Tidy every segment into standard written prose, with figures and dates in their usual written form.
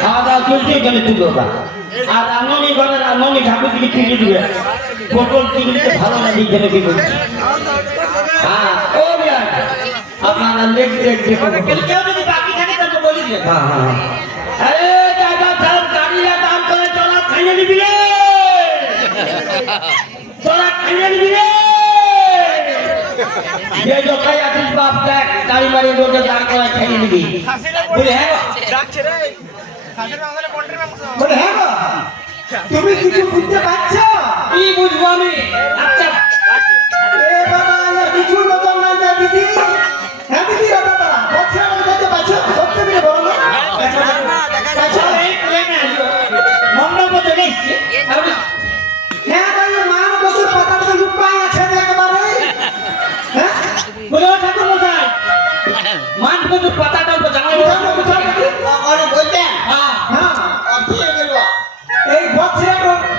খাওয়া দাওয়া চলছে এখানে তুলো আর রান্নানি ঘরে রান্নানি ঠাকুর দিকে ছিঁড়ে দিবে পটল চিংড়িতে ভালো না দিকে কি বলছি হ্যাঁ ও বিয়ার আপনারা লেগ কেউ যদি বাকি থাকে তাহলে বলি দিয়ে হ্যাঁ হ্যাঁ আরে ড্রাইভার সাহেব গাড়িটা দাম করে চলা খাইয়ে নিবি রে চলা খাইয়ে নিবি রে ये जो कई आतिश बाप देख गाड़ी मारी रोड पे दांत করে খাইয়ে নিবি বলে হ্যাঁ ডাকছে রে খাসির মাংসের পোল্ট্রি মাংস বলে হ্যাঁ তুমি কিছু বুঝতে পারছো কি বুঝবো আমি আচ্ছা এ বাবা এ কিছু নতুন না দে দিদি হ্যাঁ দিদি বাবা বছর বলতে পারছো সত্যি করে বলো না দেখা যাচ্ছে এই প্লেনে আসো মন্ডপ চলে এসেছে হ্যাঁ ভাই মান বছর পাতার তো লুক পাই আছে একবারে হ্যাঁ বলে ও ঠাকুর মশাই মান কত পাতাটা তো জানা और बोलते हैं हाँ हाँ और ये करवा एक बहुत से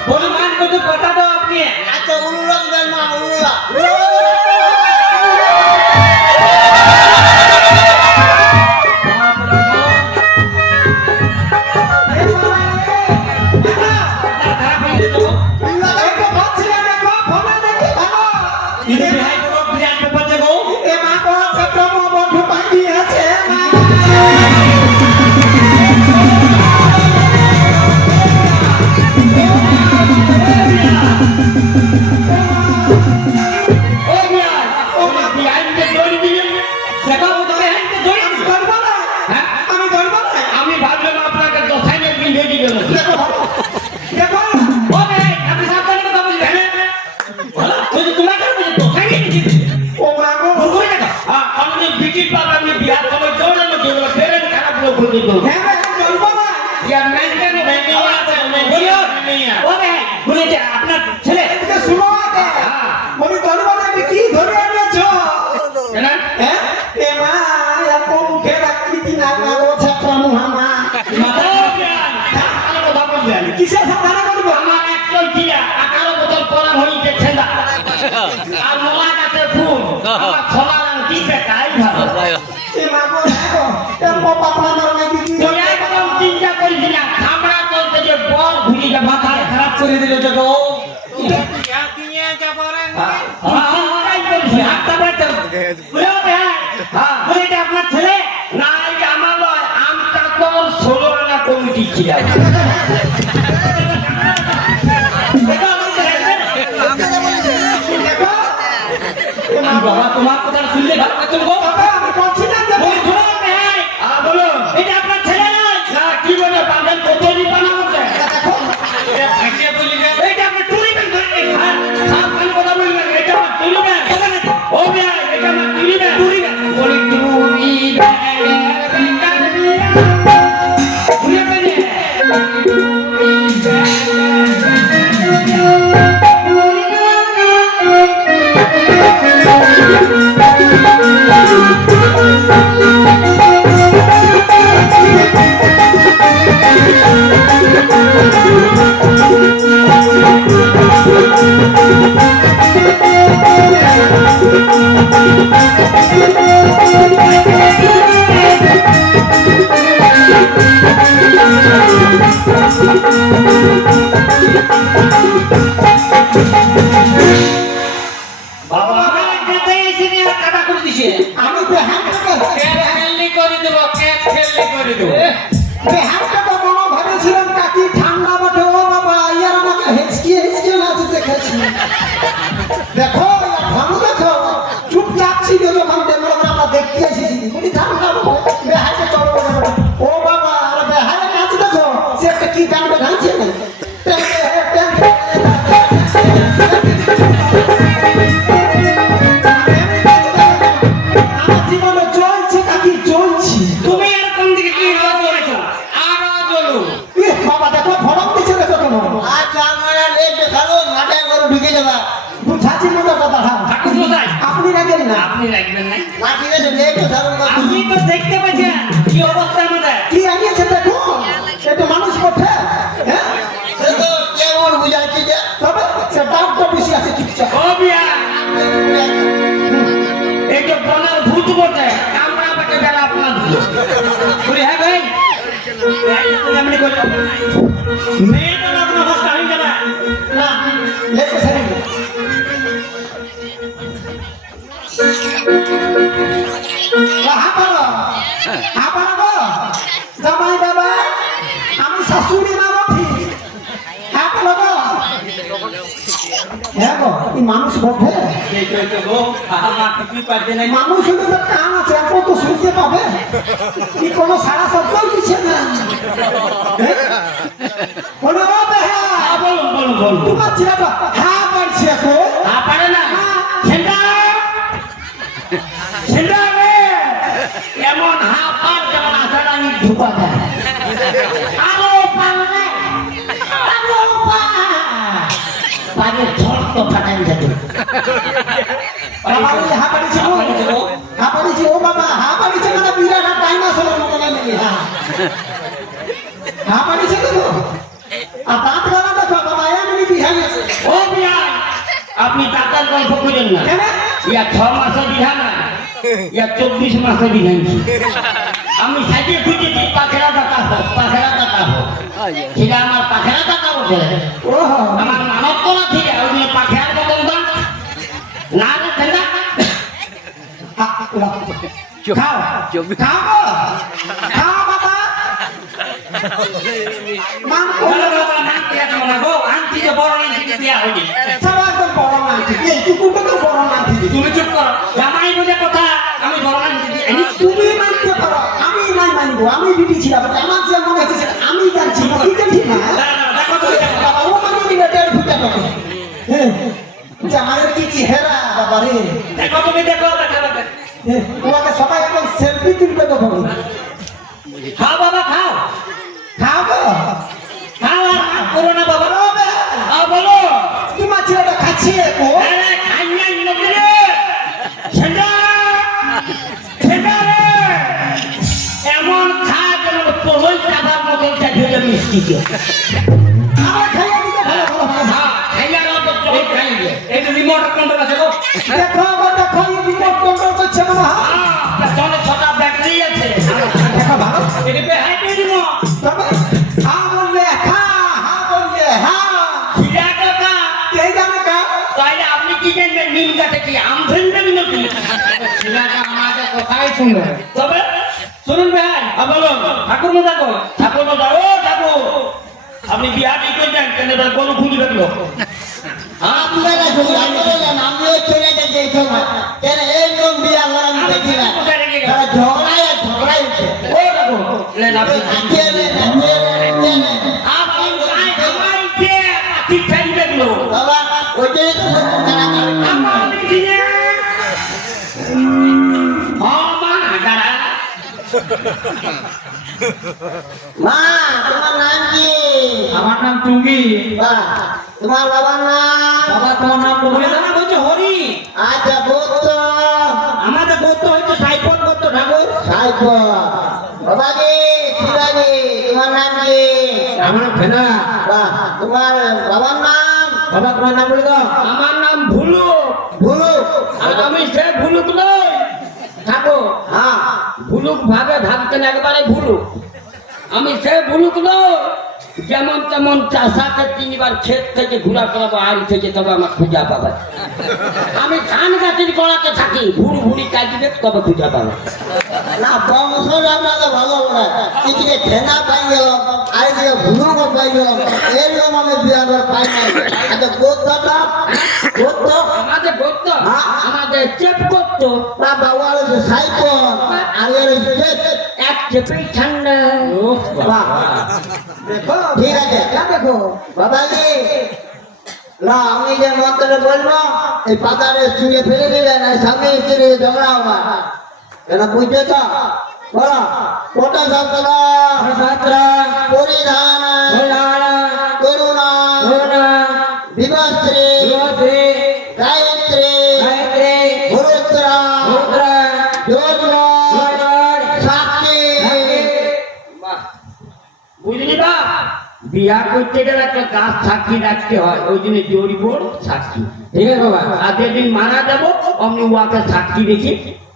बोल मान को तो पता दो अपनी अच्छा उल्लू दल मां उल्लू মাথায় খারাপ করে দিল দেখো আপনার ছেলে না আমার নয় আমটা তো 16 আনা কমিটি ছিল বাবা তোমার কথা শুনলে ভাবতে চলবো বলো এটা আপনার ছেলে নয় না কি বলে বাঁধেন কত বানা হচ্ছে এটা আপনি টুরিবেন সাবধান কথা বলবেন এটা আমার টুরিবেন ও ভাই এটা আমার টুরিবেন বলি টুরিবেন হাতটা তো মনে ভাবেছিলাম একটা কি গান গাইছে না আমার জীবনে চলছে কাকি চলছি তুমি এরকম দিকে কি রোজ করেছো আর চলো বাবা দেখো ভরম দিচ্ছে দেখো কেন আচ্ছা আমরা লেট খালো মাঠে করে ঢুকে যাবা বুঝাচ্ছি মতো কথা ঠাকুর মশাই আপনি রাখেন না আপনি রাখবেন না মাঠে গেছে লেট খালো আপনি তো দেখতে পাচ্ছেন কি অবস্থা আমাদের কি আনিয়েছে দেখো এটা মানুষ পথে হ্যাঁ সে তো কেমন বুঝাচ্ছি যে তবে সে ডাক্তার বেশি আছে চুপচাপ ও বিয়া এই যে বনার ভূত বটে আমরা বাটে বেলা আপনার বলি হ্যাঁ ভাই তুমি এমনি করছো মেয়েটা না আপনার অবস্থা হয়ে যাবে না লেখে সারি জামাই বাবা আমি শাশুড়ি মা বঠি হ্যাঁ বলো গো হ্যাঁ গো এই মানুষ বটে মানুষ হলে তো কান আছে এত তো শুনতে পাবে কি কোনো সারা শব্দও দিচ্ছে না বলো ও বেহা বলুন বলুন বলুন তোমার ছেলেটা হ্যাঁ পারছে এখন পারে না ছেন্দা ছেন্দা রে এমন হাফার যেমন আসার আমি ঢুকা দেয় আরো পারে পারে ঝড় তো ফাটাই যাবে বাবা ওই হা পারিছে ও বাবা হা পারিছে মানে বিরাট ডাইনোসরের মতো লাগে হা পারিছে তো আর দাঁত গালা দেখো বাবা এমনি বিহান আছে ও বিয়া আপনি টাকার গল্প করেন না কেন ইয়া 6 মাসের বিধান না ইয়া 24 মাসের বিধান আমি সাজিয়ে খুঁজেছি পাখেরা দাতা হোক ঠিক আমার পাখেরা দাতা বটে ওহো আমার মানব তো না ঠিক ওই জন্য পাখের বদল দাম না রে ঠান্ডা খাও খাও খাও বাবা মান বলো করো বাবা না কি আছে না গো আন্টি যে বড় আন্টি দিয়া হইনি সব একদম বড় মানছি এই টুকুটা তো বড় মানছি তুমি চুপ করো জামাই বুঝে কথা আমি বড় আন্টি দিই তুমি মানতে পারো আমি নাই মানবো আমি বিটি ছিলাম আমার যে মনে হচ্ছে আমি জানছি না কি ঠিক না দেখো তুমি দেখো বাবা ও মানে দিবে 1.5 ফুটা টাকা হ্যাঁ জামাইয়ের কি চেহারা বাবা রে দেখো তুমি দেখো ওকে সবাই একদম সেলফি তুলবে তো বলো খাও বাবা খাও খাও গো খাও আর হাত করো না বাবা বাবা বলো তোমার ছেলেটা খাচ্ছে ও আরে খাইয়া লোকে রে ছেড়া ছেড়া রে এমন খা যেমন পলই চাবার মতো চাইলে মিষ্টি কে আমার খাইয়ে দিতে ভালো ভালো ভালো হ্যাঁ খাইয়া না তো চলে খাইবে এই যে রিমোট কন্ট্রোল আছে গো দেখো আবার দেখো এই রিমোট কন্ট্রোল করছে মনে হয় চলে ছটা ব্যাটারি আছে দেখো ভালো এটি বেহাই দিয়ে দিব তবে হ্যাঁ বললে হ্যাঁ বললে হ্যাঁ খিদা টাকা এই জানে কা তাইলে আপনি কি জানবেন নিম গাছে কি আম ফেলবেন নাকি খিদাটা আমাদের কোথায় শুনবে তবে শুনুন ভাই বলুন ঠাকুর মজা কর ঠাকুর মজা ও ঠাকুর আপনি বিয়া ঠিক করে যান কেন গরু খুঁজি রাখলো আপনারা ঝগড়া করলেন আমিও চলে যেতে এই সময় কেন এই নিয়ম বিয়া করা আমি দেখি না তারা ঝগড়াই উঠে ও ঠাকুর লেন আপনি নাচিয়ে নে আপনি আমার যে পাতি ফেলি দেখলো বাবা ওইটাই তো তারা আমার দিনে মা দাঁড়া মা তোমার নাম কি আমার নাম টুঙ্গি বাহ তোমার বাবার নাম বাবা তোমার নাম বলে না বলছে হরি আচ্ছা গোত্র আমাদের গোত্র হচ্ছে সাইফন গোত্র ঠাকুর সাইফ বাবাজি শিবাজি তোমার নাম কি আমার ফেনা বাহ তোমার বাবার নাম বাবা তোমার নাম বলে দাও আমার নাম ভুলু ভুলু আর আমি সে ভুলুক নই ঠাকুর হ্যাঁ ভুলুক ভাবে ভাবতেন একবারে ভুলুক আমি সে ভুলুক নই যেমন তেমন চাষাকে 3 বার ক্ষেত থেকে ঘুরা করাবো আড়ি থেকে তবে আমার খুঁজা পাবে আমি ধান গাছের গোড়াতে থাকি ভুড়ি ভুড়ি কাটিবে তবে খুঁজা পাবে না বংশ আপনাকে ভালো বলে এদিকে ঠেনা পাই গেলাম আর এদিকে ভুলুকও পাই গেলাম এরকম আমি বিয়া করে পাই নাই আচ্ছা গোত্রটা গোত্র আমাদের গোত্র হ্যাঁ। আমাদের চেপ গোত্র না বাবা হচ্ছে সাইকন আর এর এক চেপেই ঠান্ডা বাহ দেখো ঠিক আছে। এটা দেখো বাবাজি না আমি যে মন্ত্রে বলবো এই পাতারে শুয়ে ফেলে দিলে না স্বামী স্ত্রী ঝগড়া হবে এটা বুঝতে তো বলো কোটা শাস্ত্র পরিধান করুণা বিভস্ত্রী গায়ত্রী ভরুদ্রা সাক্ষী বুঝলি বা বিয়া করতে গেলে একটা গাছ সাক্ষী রাখতে হয় ওই জন্য জোরি বোর সাক্ষী ঠিক আছে বাবা আর যেদিন মারা যাবো অমনি ওয়াকে সাক্ষী রেখে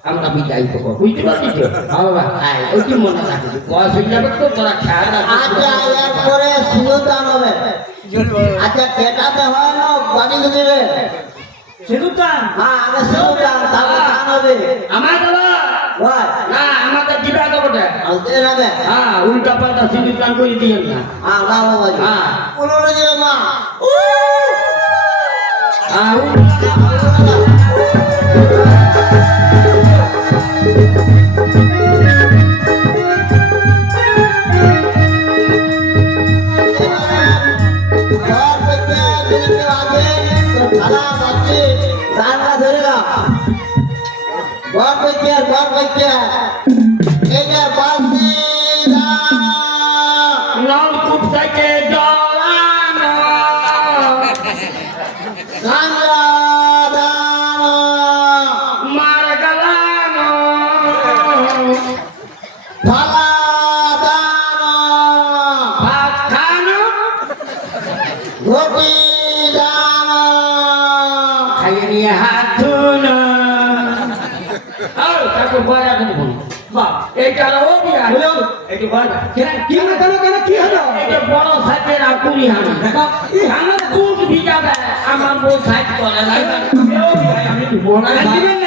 আমরা বিদায় করবো বুঝতে পারছি তো বাবা হ্যাঁ ওই কি মনে রাখবি বয়স হয়ে যাবে তো তোরা খেয়াল আচ্ছা রাখবি এরপরে সিঁদুরদান হবে আচ্ছা পেটাতে হয় না বাড়ি দিবে সিঁদুরদান হ্যাঁ আগে সিঁদুরদান তারপর দান হবে আমার বাবা বল না আমাদের দিবা দেবটা আনতে হবে হ্যাঁ উল্টা পাল্টা সিঁদুর করে দিয়েন না হ্যাঁ বাবা বাবা হ্যাঁ পুনরে দিবে মা হ্যাঁ উল্টা ঘর থেকে দিতে আগে খালা বাচ্চি দানটা ধরে না ঘর থেকে এই যে বাচ্চি নলকূপ থেকে জল আনো গঙ্গা দান মার গলানো ফালা দান ভাত খানো রুটি দান খাইয়ে নিয়ে হাত ধুনো তাকে বয়া দেবো বাহ এইটা ও বিয়া হলো একটু বয়া কি হলো কেন কি হলো এটা বড় সাইজের আকুরি হানা হানা দুধ ভিজাবে আমার বউ সাইজ করে না ও বিয়া আমি তো বড়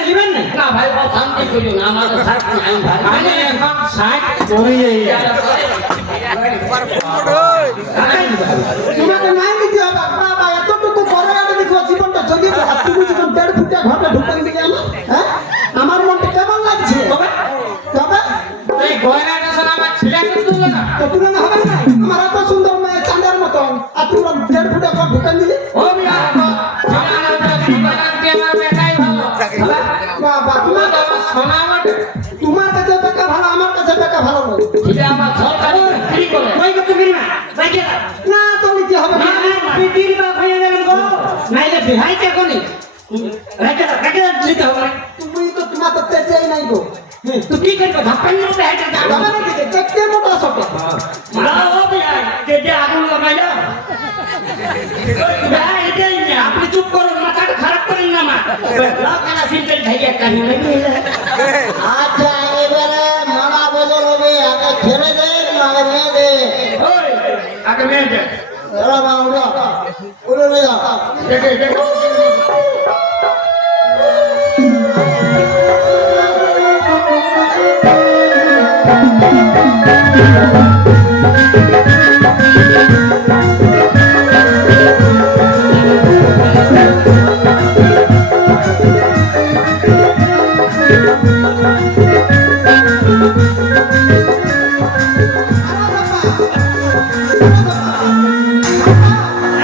লিবেন না না ভাই অশান্তি করিও না আমার সাইজ নাই ভাই আমি এখন 60 করে তোমাকে নাই দিতে হবে বাবা এতটুকু বড় গাড়ি দেখো জীবনটা যদি হাতটুকু জীবন 1.5 ফুটা ঘরে ঢুকান দিকে হ্যাঁ আমার মনটা কেমন লাগছে তবে এই গয়নাটা শোনা আমার ছেলে কিন্তু না তো তুলনা হবে না আমার এত সুন্দর মেয়ে চাঁদের মতন আর তোমরা 1.5 ফুটা ঘর ঢুকান দিলে ও বিয়া আমার গয়নাটা আমার বেটাই ভালো বাবা তোমার কাছে টাকা ভালো আমার কাছে টাকা ভালো নয় এটা আমার সরকারি বিক্রি করে কই করতে পারি না বাইকে না তো নিতে হবে না বিটির বাপ হয়ে গেলেন গো নাইলে বিহাইতে কোনি রাখে দিতে হবে তুমি তো তোমার তো তেজই নাই গো তুই কি করবে ভাপাই না এটা যাবে না দিকে দেখতে মোটা সবে মারা ও বিয়া কে যে আগুন লাগাইলা ভাই এটাই না আপনি চুপ করুন মাথাটা খারাপ করেন না মা লাকানা সিনতেল ভাইয়া কানি লাগি আচ্ছা এবারে মালা বদল হবে আগে ছেড়ে দে আগে মেয়ে দে ওই আগে মেয়ে এরা মা উড়ো উড়ো রে দেখে দেখো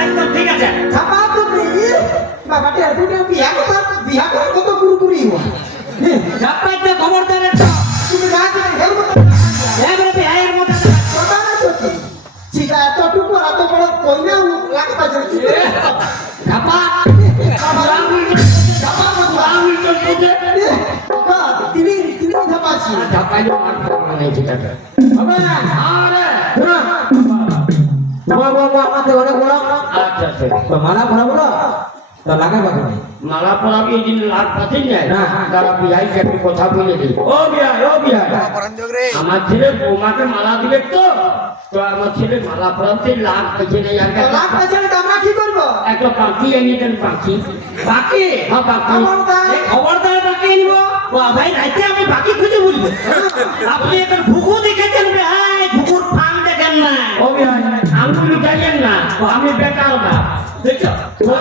একদম ঠিক আছে ছাপা তুমি বাবাটি আর তুমি বিয়া করা কত পুরোপুরি ছাপাইতে খবরদার একটা তুমি রাত হেলমেট এবারে বিয়ার মধ্যে কথা না তো চিটা এত টুকু এত বড় কইনা লাগতা জড়ি ছাপা ছাপা আমি তো বুঝে তিনি ছাপাছি ঢাকাইলো মার খাওয়া নাই ঠিক আছে বাবা আরে বাবা আমাদের অনেক বড় আচ্ছা আচ্ছা তো মালা ভরা বলো তো লাগা বাকি নাই মালা পরাবি এই দিন লাভ পাচ্ছেন যায় না। তারা বিয়াই একটু কথা বলে দিই ও বিয়া আমার ছেলে বৌমাকে মালা দিবে তো তো আমার ছেলে মালা পরাতে লাভ পেয়েছে না আর লাখ টাকা আমরা কি করব একটা পাখি এনে দেন পাখি বাকি হ্যাঁ বাকি খবরদার বাকি নিব ভাই রাইতে আমি বাকি খুঁজে বলবো আপনি এখন ভুকু দেখেছেন ভাই ভুকুর ফান দেখেন না ও বিয়া আঙ্গুল গাইয়েন না আমি বেকার না দেখছো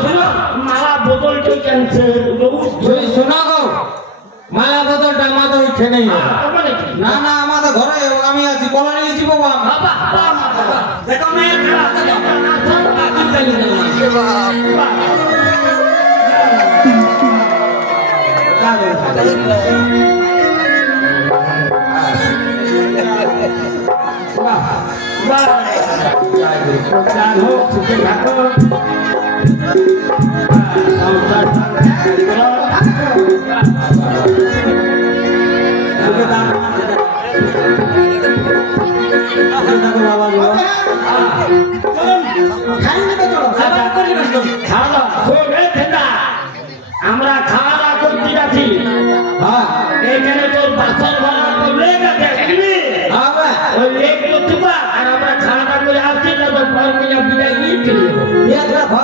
শোনো মালা বদল চলছে শোনা গো মালা বদলটা আমাদের উঠে নেই না না আমাদের ঘরে আমি আছি কলা নিয়েছি বাবা বাবা দেখো আমরা খাওয়া দাওয়া করতে যাচ্ছি এইখানে তোর বাচ্চার ভাড়া তো লেগ আছে ওই লেগ তো চুপা আর আমরা খাওয়া দাওয়া করে আসছি না তো ঘর মিলে বিদায় নিয়ে চলে যাবো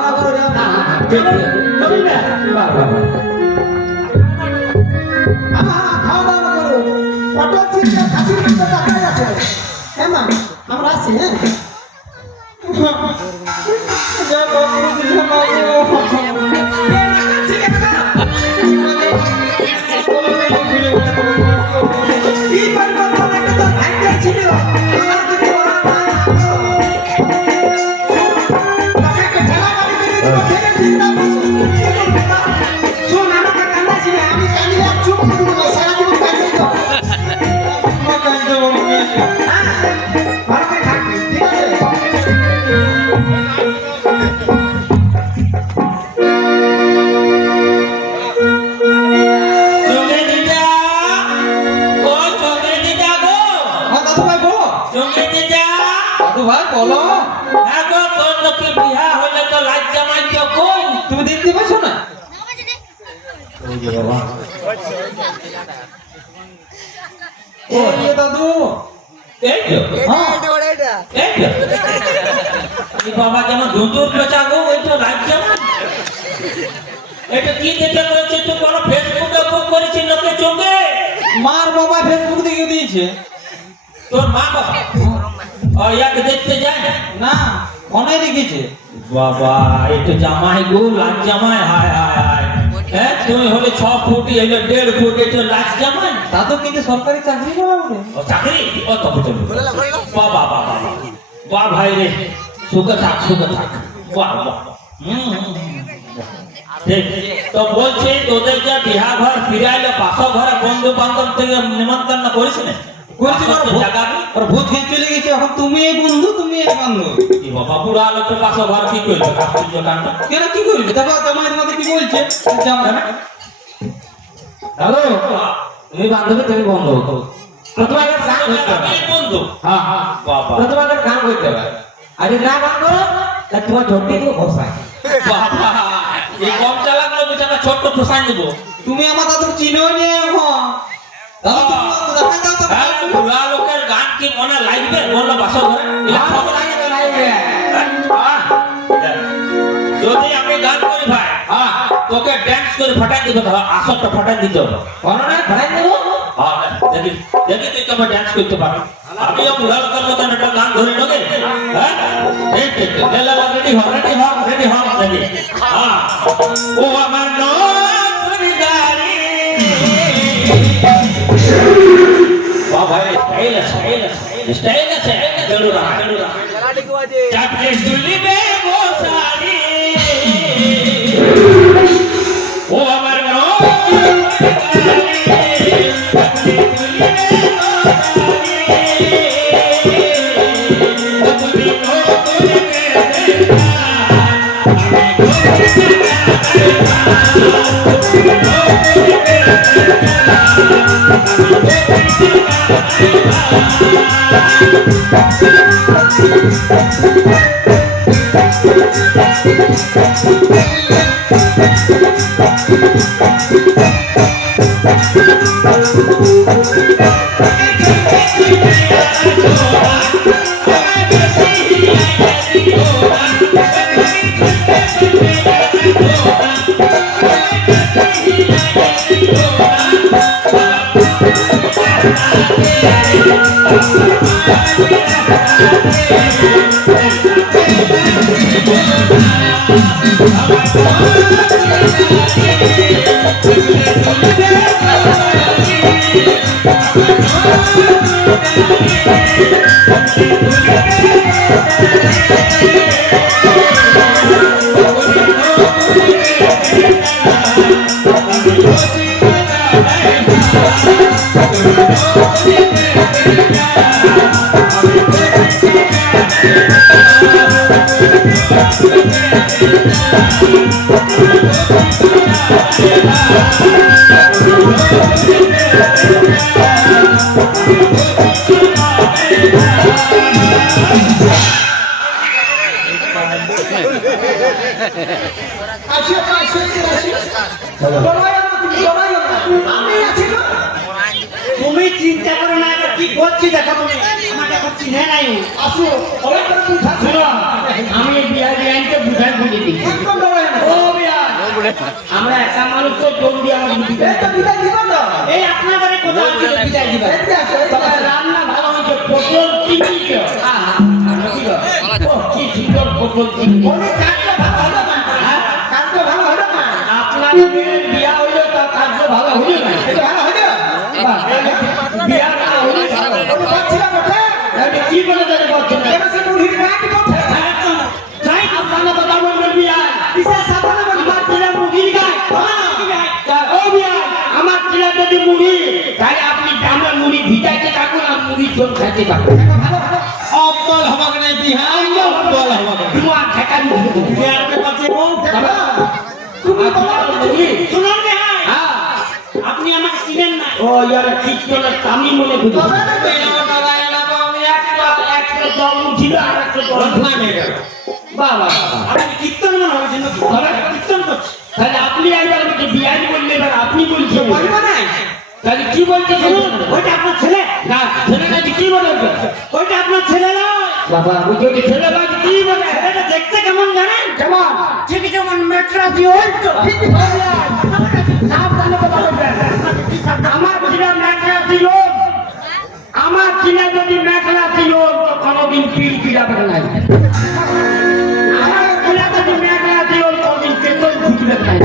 আমরা আসছি হ্যাঁ তুমি দেখতে পাচ্ছ না দাদু বাবা যেমন ধুতুর পেঁচা গো ওই তো রাজ্য এটা কি দেখে করেছে তো বলো ফেসবুকে বুক করেছি লোকে চোখে মার বাবা ফেসবুক দেখে দিয়েছে তোর মা বাবা ইয়াকে দেখতে যায় না ফোনে দেখেছে বাবা এই তো জামাই গো লাজ জামাই হায় হায় হায় হ্যাঁ তুমি হলে 6 ফুট এলো 1.5 ফুট এটা লাজ জামাই তা তো কিন্তু সরকারি চাকরি করা বলে ও চাকরি ও তো বুঝো বাবা বাবা বাহ ভাই রে সুখে থাক বাহ বাহ দেখ তো বলছি তোদের যে বিহা ঘর ফিরাইলে পাশো ঘরে বন্ধু বান্ধব থেকে নিমন্ত্রণ করিস না করছি আর ভূত খেয়ে চলে গেছে এখন তুমি এই বন্ধু তুমি এই বান্ধব বাবা পুরা লোকের পাশো ঘর কি করছে কাকুর কাণ্ড কেন কি করবি দেখো তোমার মধ্যে কি বলছে জামাই হ্যালো তুমি বান্ধবী তুমি বন্ধু প্রথমে আগে কাম করতে হবে বন্ধু হ্যাঁ হ্যাঁ বাবা প্রথমে আগে কাম করতে হবে আর যদি না কাম করো তাহলে তোমার ঝোঁটি দিয়ে ঘষায় বাবা এই কম চালাকলো বিছানা ছোট্ট ঠোসাই দেবো তুমি আমার দাদু চিনো নি এখন পুরা লোকের গান কি মনে লাগবে বললো বাসা ঘরে যদি আমি গান করি ভাই তোকে ড্যান্স করে ফাটাই দিব আসরটা ফাটাই দিতে হবে ফাটাই দেবো দেখি দেখি তুই কেমন ড্যান্স করতে পারবি আমিও পুরা লোকের মতন একটা গান ধরে নেবে হ্যাঁ রেডি হ দেখি ও আমার নতুন গাড়ি বাবা স্টাইল আছে জরুর চাপলে দুলিবে বসারি ও আমার Hey! আসো আসো এদিকে আসো বলাই না তুমি বলাই না আমি আছি না তুমি চিন্তা করো না এটা কি করছি দেখো তুমি আমাকে এখন চিনে নাই আসো বলাই করে তুমি থাকো শুনো, আমি বিহার বিহারকে বুঝাই বলে দিচ্ছি। একদম বলাই না ও বিহার, আমরা একা মানুষ তো জলদি আমার বুঝি এটা বিদায় দিব না এই আপনার ঘরে কোথাও আছে তো বিদায় দিবা এদিকে আসো এদিকে তবে আসো রান্না ভালো হয়েছে, পটল চিংড়ি। আহা, ও কি সুন্দর পটল চিংড়ি। বলি কাজটা ভালো হলো না হ্যাঁ? কাজটা ভালো হলো না আপনার মেয়ের বিয়া হইলে তার কার্য ভালো হইল না। এটা ভালো হলো বিয়া না হইলে ভালো। তুমি বলছিলা কোথায় তাহলে কি বলে তাহলে বলছেন না? এবার সে মুড়ির ব্যাগ কোথায় যাই আপনারা কথা বলবেন বিয়া। কিসের সাবধানে বলবা আমার ছেলে মুড়ির গায়। ও বিয়া, আমার ছেলে যদি মুড়ি, তাহলে আপনি গ্রামের মুড়ি ভিজাইতে থাকুন আর মুড়ি ঝোল খাইতে থাকুন। অব্বল হবাক নাই বিহার অব্বল হবাক তোমার ঠেকান মুড়ি। বিহারকে কাছে বল তুমি বলো আপনার মুড়ি। শুনুন বিহার হ্যাঁ। আপনি আমাকে চিনেন না ও ইয়ার কীর্তনের স্বামী মনে করি। তবে না তো। আমি একটা দল উঠিল আর একটা দল নামে গেল। বাবা, আপনি কীর্তন মনে হয়েছেন কীর্তন করছে তাহলে আপনি একবার আমাকে বিহারি বললে এবার আপনি বলছেন। বলবো না তাহলে কি বলতে শুনুন ওইটা আপনার ছেলে না ছেলেটা যে কি বলে? ওইটা আপনার ছেলে নয় বাবা ওই যদি ছেলে বাজ কি বলে? এটা দেখতে কেমন জানেন কেমন? ঠিক যেমন মেট্রাজি ওল্টো সাবধানে কথা বলবেন। আমার ছেলে মেঘলা ছিল, আমার ছেলে যদি মেঘলা ছিল তো কোনোদিন পিল পিলাবে নাই। আমার ছেলে যদি মেঘলা ছিল কোনোদিন পেট্রোল ফুটবে নাই।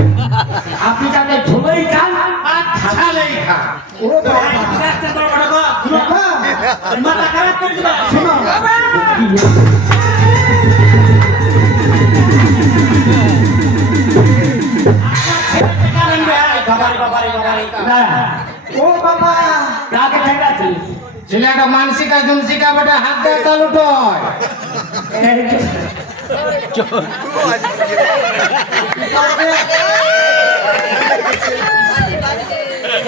আপনি তাদের ঝোলেই খান আর ছালেই খান। মাথা খারাপ করে দিবা না, ও বাবা কাকে ঠেকাচ্ছি? ছেলেটা মানসিক একদম শিখা বেটা হাত দেয় তালুটয়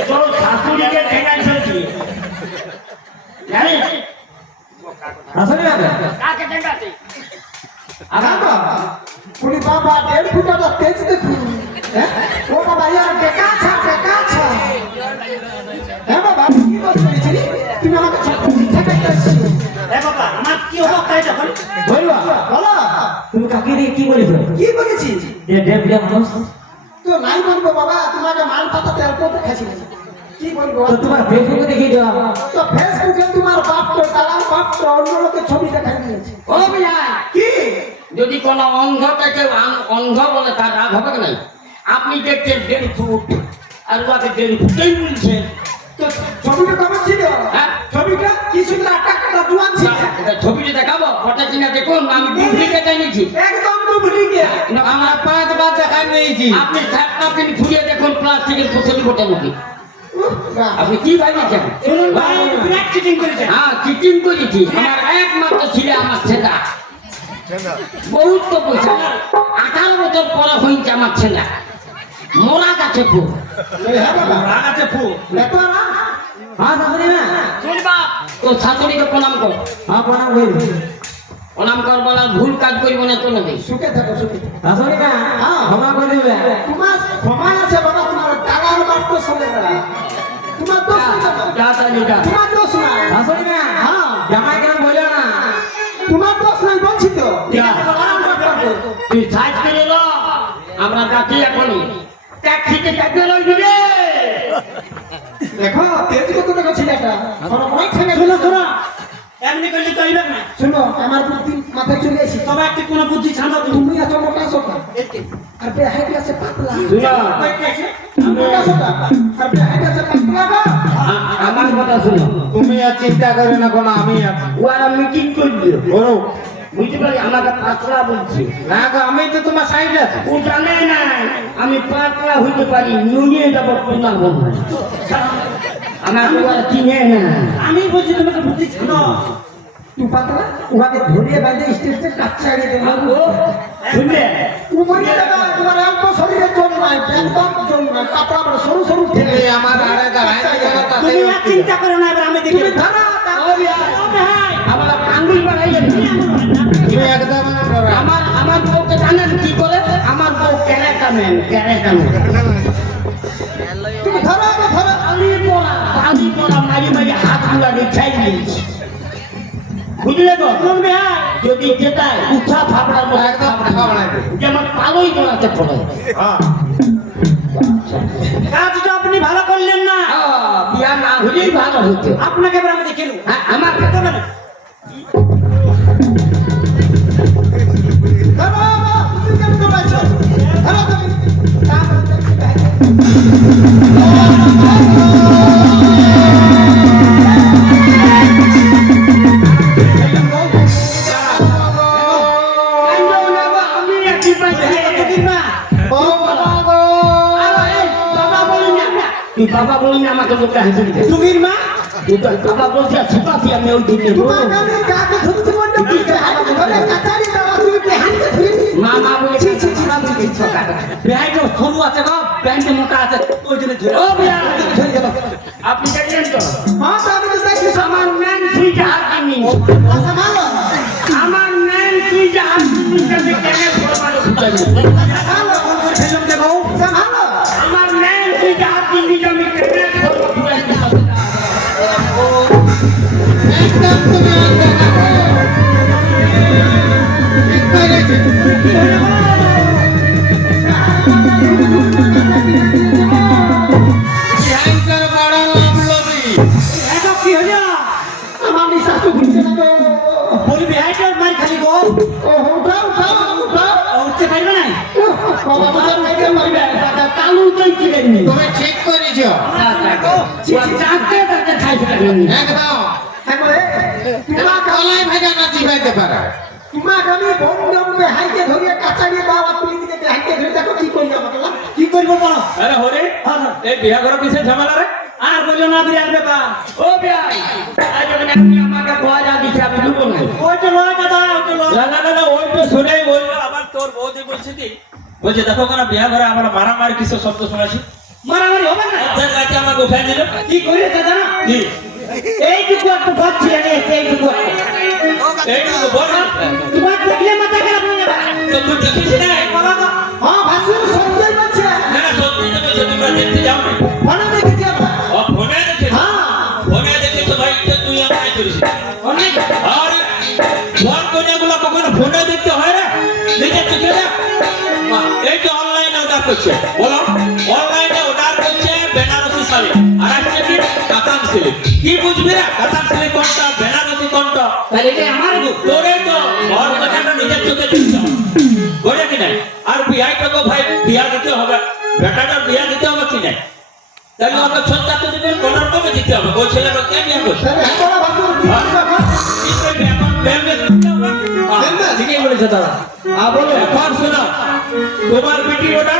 তোর শাশুড়িকে ঠেকাচ্ছি জানিস? আসলে না কাকে ঠেকাচ্ছি? বাবা পুরি বাবা 1.5 ফুটটা তেজ দেখুন হ্যাঁ ও বাবা ইয়ার বেকাছা হ্যাঁ বাবা কি করছিস তুমি আমাকে ছোট ঠেকাইছিস এ বাবা আমার কি হলো তাই যখন বলবা বলো তুমি কাকে দিয়ে কি বলেছো? কি বলেছিস যে দেবলিয়া মানুষ তো নাই বলবো বাবা তোমাকে মাল পাতাতে অল্প খাইছি কি বলবো তো তোমার ফেসবুকে দেখিয়ে দেওয়া। তো ফেসবুকে তোমার বাপ তো দালাল বাপ তো অন্য লোকের ছবি দেখাই দিয়েছে ও বিয়া, কি যদি কোনো অন্ধকে কেউ অন্ধ বলে তার রাগ হবে কি নাই? আপনি দেখছেন 1.5 ফুট আর ওকে 1.5 ফুটেই বলছেন। তো ছবিটা কবে ছিল হ্যাঁ? ছবিটা কি সুন্দর টাকাটা জুয়ান ছিল এটা ছবিটা দেখাবো ফটো কিনা দেখুন আমি ডুপ্লিকেট এনেছি। একদম ডুপ্লিকেট আমার 5 বার দেখাই নিয়েছি। আপনি ছাপটা আপনি খুঁজে দেখুন প্লাস্টিকের পুতুল কোটে মুখে। আপনি কি ভাবছেন? শুনুন ভাই বিরাট চিটিং করেছে হ্যাঁ চিটিং করেছি। আমার একমাত্র ছিল আমার ছেলে। বহুত তো পয়সা 18 বছর পরে হয়েছে আমার ছেলে। মরা গাছে খুব হ্যাঁ বাবা রাগ আছে ফু দেখো না হ্যাঁ শাশুড়ি মা, শুন বাপ তো শাশুড়িকে প্রণাম কর। হ্যাঁ প্রণাম করি। প্রণাম কর বলা ভুল কাজ করবো না কোনো দিন। সুখে থাকো সুখে শাশুড়ি মা, ক্ষমা করে দেবে। তোমার ক্ষমা আছে বাবা তোমার টাকার বাপ তো চলে না তোমার দোষ নাই বাবা। যা তাহলে যা। তোমার দোষ নাই শাশুড়ি মা, হ্যাঁ জামাই কেন বললো না? তোমার দোষ নাই বলছি তো যা। তুই সাইজ করে লো, আমরা যাচ্ছি এখনই। ট্যাক্সিতে চাপে লইবি রে। দেখো তেজ কত দেখো ছেলেটা বড় অনেক ঠেঙে শুনো শুনো এমনি করলে তো হইবে না শুনো আমার বুদ্ধি মাথায় চলে এসেছে তবে একটি কোনো বুদ্ধি ছাড়ো তুমি তুমি এত মোটা সোটা আর বেহাইট আছে পাতলা শুনো, মোটা সোটা আর বেহাইট আছে পাতলা গো আমার কথা শুনো। তুমি আর চিন্তা করে না কোনো আমি আছি ওরা মিটিং করবে। বলো বুঝতে পারি আমাকে পাতলা বলছে। না গো আমি তো তোমার সাইডে আছি ও জানে না আমি পাতলা হইতে পারি, নুনিয়ে যাবো তোমার মনে হয়। আমার ওরা চিনে না। আমি বলছি তোমাকে বুদ্ধি ছাড়ো তুই পাতলা উহাকে ধরিয়ে বাইরে স্টেজে কাচ্চা আগে দেবো শুনলে উপরে দাদা তোমার অল্প শরীরে চল নাই একদম চল না কাপড় আমরা সরু সরু থেকে আমার আরে দাঁড়ায় তুমি আর চিন্তা করো না এবার আমি দেখি তুমি ধরো আমার আঙ্গুল বাড়াই তুমি একদম আমার বউকে জানেন কি করে আমার বউ ক্যারেকামেন তুমি ধরো আগে ধরো পালি পড়া মারি মারি হাত গুলা রেখাই নিয়েছি বুঝলে তো যদি যেটায় উঠা ফাবড়ার মতো একদম ফাবড়াবে। যেমন পালোই পড়াতে পড়ে কাজটা আপনি ভালো করলেন না বিয়া না হলেই ভালো হতো আপনাকে এবার আমি দেখে নেব হ্যাঁ, আমার ধরো ধরো তুমি কেন তোমাইছো ধরো তুমি আমি একটি পাইছি না ও বাবা গো তুই বাবা বলি না আমাকে লোকটা হাসি দিতে সুগির মা তুই তো বাবা বলছি আর ছুটাছি আমি ওই দিকে তোমার আমি কাকে ধরতে বলতে বুঝতে হাত ধরে কাটারি দাও তুমি কি হাতে ধরে মা মা বলে ছি ছি ছি না বলছি ছকাটা বেহাই তো সরু আছে গো প্যান্টে মোটা আছে ওই জন্য ধরে ও বিয়া ধরে গেল আপনি দেখলেন তো হ্যাঁ তো আমি তো দেখি আমার ম্যান সুইটা হাত দিনি আচ্ছা ভালো আমার ম্যান সুইটা হাত দিনি যাতে কেন করবানো খুঁজাবি ভালো ফোন করে ফেললাম দেখো আচ্ছা ভালো আমার ম্যান সুইটা হাত দিনি আমি কেন করব খুঁজাবি একদম তুমি ভয়ঙ্কর বড় লাভলবী এটা কি হলো আমার নিঃশ্বাস তো ঘুরছে না তো বলি বেহাইটার মার খালি গো ও উঠাও উঠাও উঠাও উঠতে পারবে না বাবা বাবা মেরে মারবে কালু তুই কি দেননি তুমি ঠিক করেছো চাকতে তাকে খাইতে পারবেন একদম হ্যাঁ তোমার কলাই ভাজা না চিবাইতে পারে তোমাকে আমি বন্ধ হাইকে ধরিয়ে কাছাড়িয়ে দাও আর তুমি দিকে হাইকে ধরে দেখো কি করি আমাকে কি করবো বলো আরে হরে এই বিয়া করার পিছিয়ে ঝামেলা রে আর বললো না বিরাট ব্যাপার ও ভাই আজ যখন আপনি আমাকে পয়সা দিচ্ছে আমি দেবো না ওই তো লয় দাদা ওই তো লয় না ওই তো শুনেই বললো আবার তোর বৌদি বলছে কি বলছে দেখো কেন বিয়া করে আমার মারামারি কিসের শব্দ শোনাছি মারামারি হবে না অর্ধেক রাতে আমাকে উঠাই দিল কি করে দাদা কি এইটুকু একটা ভাবছি আমি এইটুকু এইটুকু বল না। তোমার দেখলে মাথা খারাপ হয়ে যাবে তো তুই দেখিস না বাবা গো, হ্যাঁ ভাসুর সত্যি বলছে না সত্যি তো বলছে তোমরা দেখতে যাও না মনে দেখেছি আমরা ও ফোনে দেখে হ্যাঁ ফোনে দেখে তো ভাই তো তুই আমায় করিস অনেক আরে ফোন কোনেগুলো কখনো ফোনে দেখতে হয় না নিজে চোখে দেখ এই যে অনলাইনে অর্ডার করছে বলো অনলাইনে অর্ডার করছে বেনারসি শাড়ি আর আসছে কি কাতান সিল্ক কি বুঝবি রে কাতান সিল্ক কোনটা বেনারসি কোনটা তাহলে এটা আমার গো তোরে তো ঘর কথাটা নিজের চোখে দেখতে হবে করে কি নাই আর বিয়াটা তো ভাই বিয়া দিতে হবে বেটাটার বিয়া দিতে হবে কি নাই তাহলে ওকে সন্ধ্যা তো দিবেন কোনার কমে দিতে হবে ওই ছেলেটা কে বিয়া করছে তাহলে হ্যাঁ ভাসুর কি করবে এখন? ঠিকই বলেছে দাদা এখন শোনো তোমার বেটি ওটা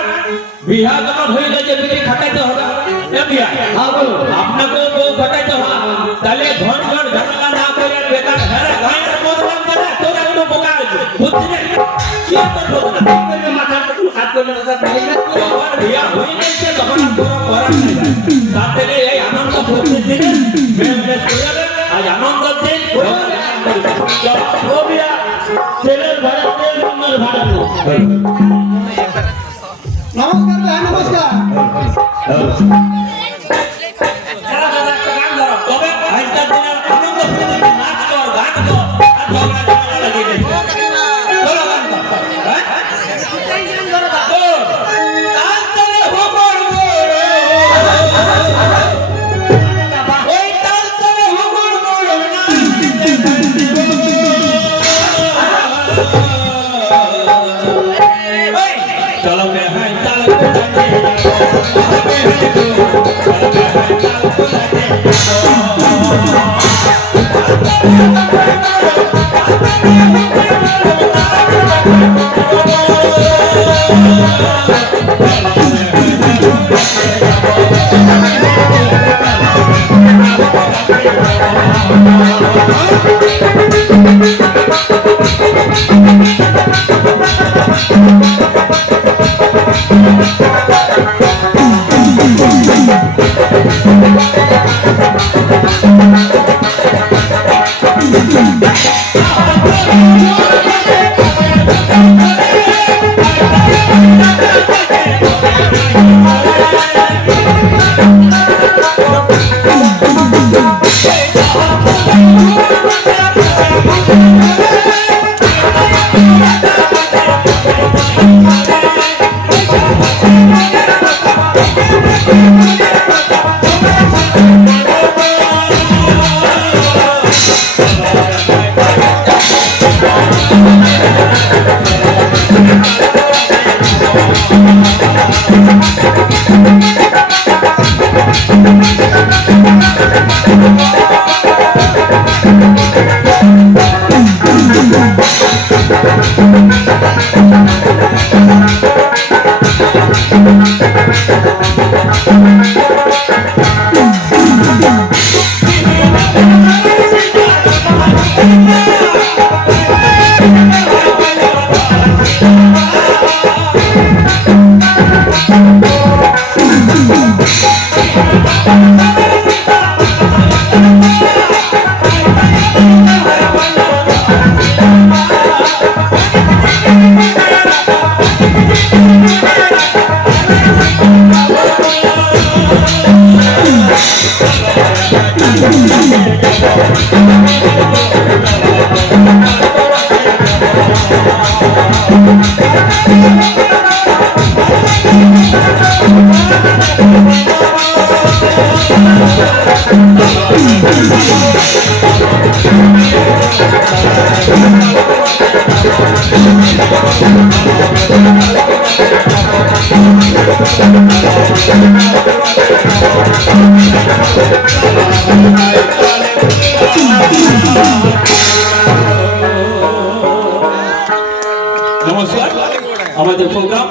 বিয়া যখন হয়ে গেছে বেটি খাটাইতে হবে না বিয়া আপনাকে বউ খাটাইতে হবে তাহলে ঘর ঘর ঝামেলা না করে বেকার ঘরে গায়ের বদনাম করে তোরা কোনো বোকা আছে বুঝলি না কি করবো না কি করবে মাথার তো হাত করলে না যখন বিয়া হয়ে গেছে তখন আর তোরা করার নেই তাতে এই আনন্দ ফুর্তির দিনে বেশ বেশ করে যাবে আজ আনন্দের দিন ও বিয়া ছেলের ভাড়া তেল বন্ধের ভাড়া নমস্কার ভাই নমস্কার তবে আজকের দিনে আনন্দ ফুর্তিতে নাচ কর গান কর আর ঝগড়া ঝামেলা লাগিয়ে দে চলো গান কর হ্যাঁ তার তলে হবর গোড়ো ওই তার তলে হবর গোড়ো না চলো বে হ্যাঁ চাল Thank you. Thank you.